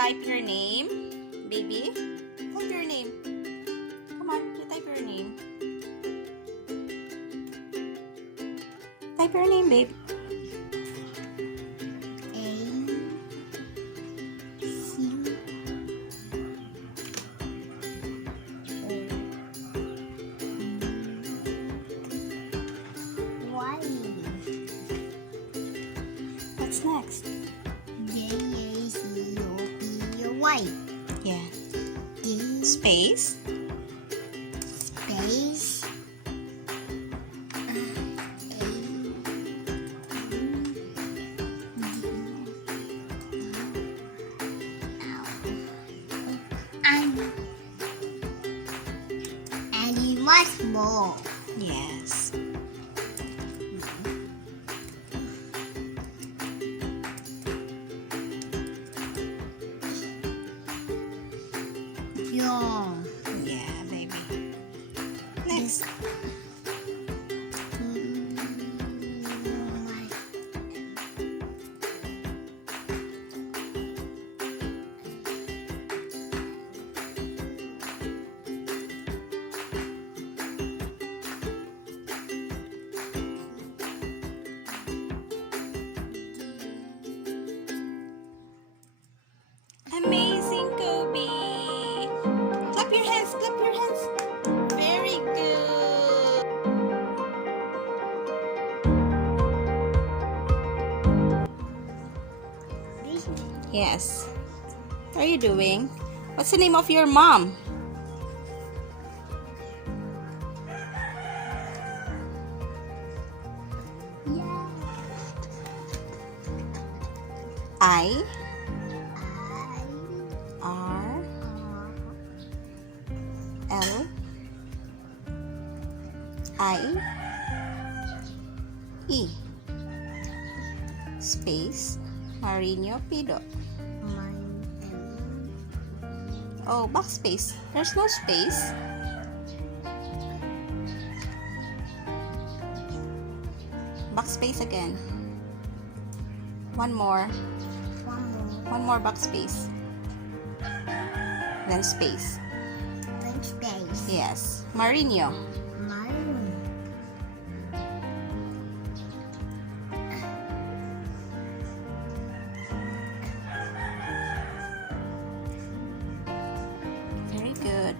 type your name, baby? Type your name. Come on, you type your name. Type your name, babe. What's next? Y. Yeah. D. Space. Space. And you must more. Yes. Yeah. Yeah, baby. Next. Amazing, Kobe. Clap your hands, clap your hands. Very good. Yes. What are you doing? What's the name of your mom? I R L I E space Marino Pido. Oh, backspace. There's no space. Backspace again. One more backspace. Then space. Yes. Marino. Very good.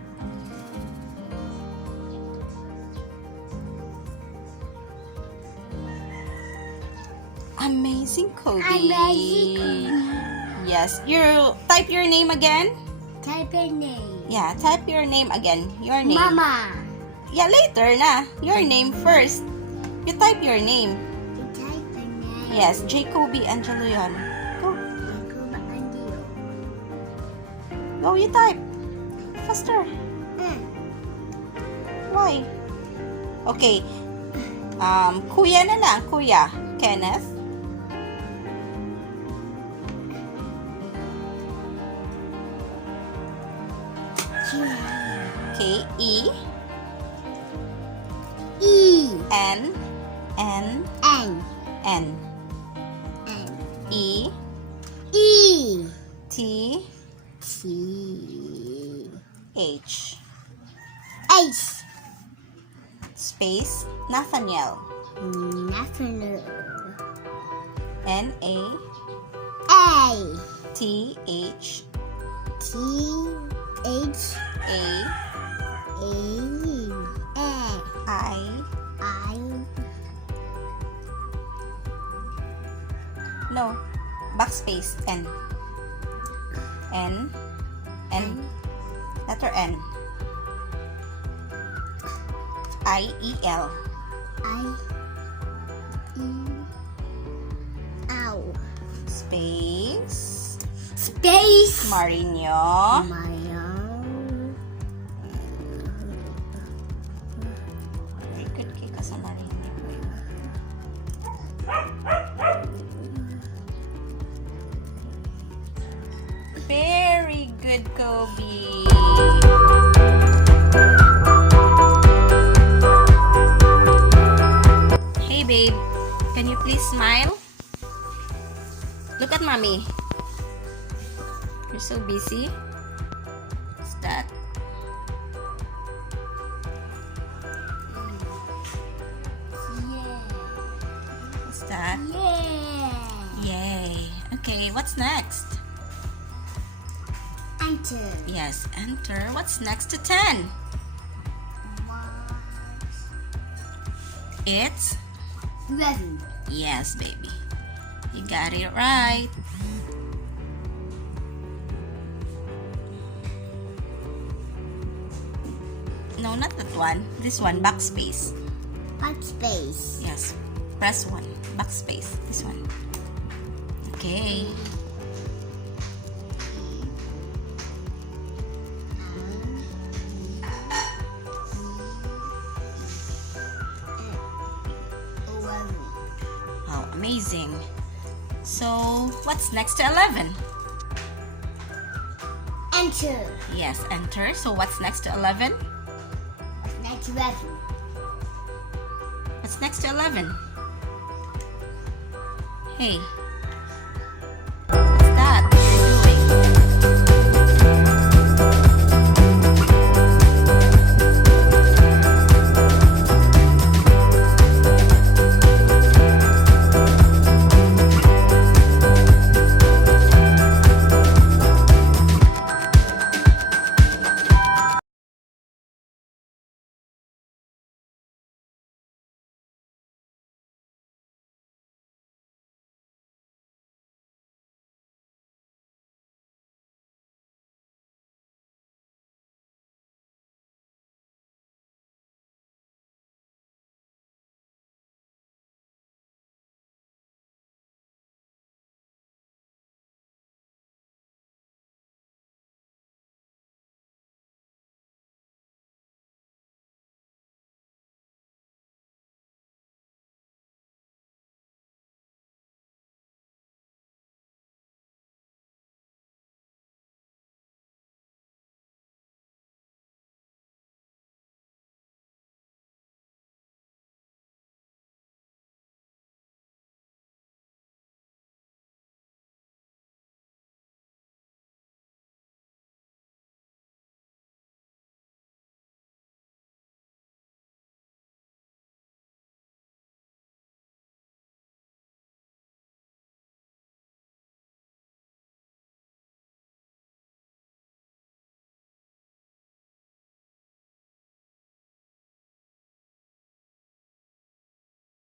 Amazing, Kobe. Yes. You type your name again. Type your name. Yeah, type your name again. Your name. Mama. Yeah, later na. Your name first. You type your name. Type your name. Yes, Jacoby Angelo Yonne. Go. Jacoby Angelo. Go, you type. Faster. Why? Okay. Kuya na lang. Kuya. Kenneth. Okay. E. N. N. E. T. H. Space Nathaniel. N. A. T. H. A. I. No. Backspace. N. Letter N. I-E-L. Space. Marino. Very good ka sa Marino. Very good, Kobe. Hey, babe. Can you please smile? Look at mommy. You're You're so busy. What's that? Yeah. What's that? Yeah. Yay. Okay, what's next? Enter. Yes, enter. What's next to 10? It's 11. yes, baby. You got it right. No, not that one. This one, backspace. Backspace. Yes, press 1. Backspace. This one. Okay. Wow, amazing. So, what's next to 11? Enter. Yes, enter. So, what's next to 11? Next 11. What's next to 11? Hey,